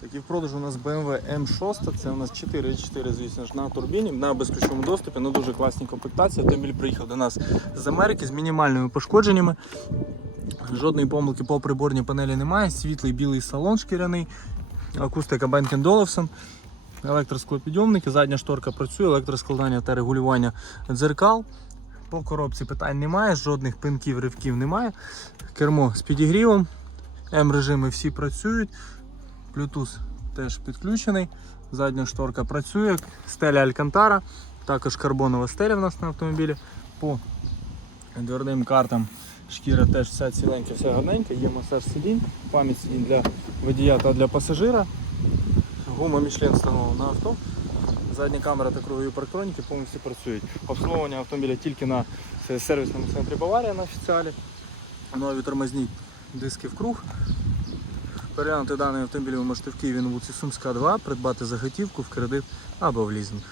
Так і в продажу у нас BMW M6, це у нас 4.4, звісно ж, на турбіні, на безключовому доступі, на дуже класній комплектації. Автомобіль приїхав до нас з Америки з мінімальними пошкодженнями. Жодної помилки по приборній панелі немає. Світлий білий салон шкіряний, акустика Bang Olufsen, електросклопідйомники, задня шторка працює, електроскладання та регулювання дзеркал. По коробці питань немає, жодних пинків, ривків немає. Кермо з підігрівом, М-режими всі працюють. Bluetooth теж підключений. Задня шторка працює, стеля Алькантара, також карбонова стеля в нас на автомобілі. По дверним картам шкіра теж вся ціленька, вся гарненька, є масаж сидінь, пам'ять сидінь для водія та для пасажира. Гума Michelin встановлена на авто. Задня камера та кругові парктроніки повністю працюють. Обслуговування автомобіля тільки на сервісному центрі Баварія на офіціалі. Нові тормозні диски в круг. Переглянути даний автомобіль ви можете в Києві на Сумська 2, придбати за готівку в кредит або в лізинг.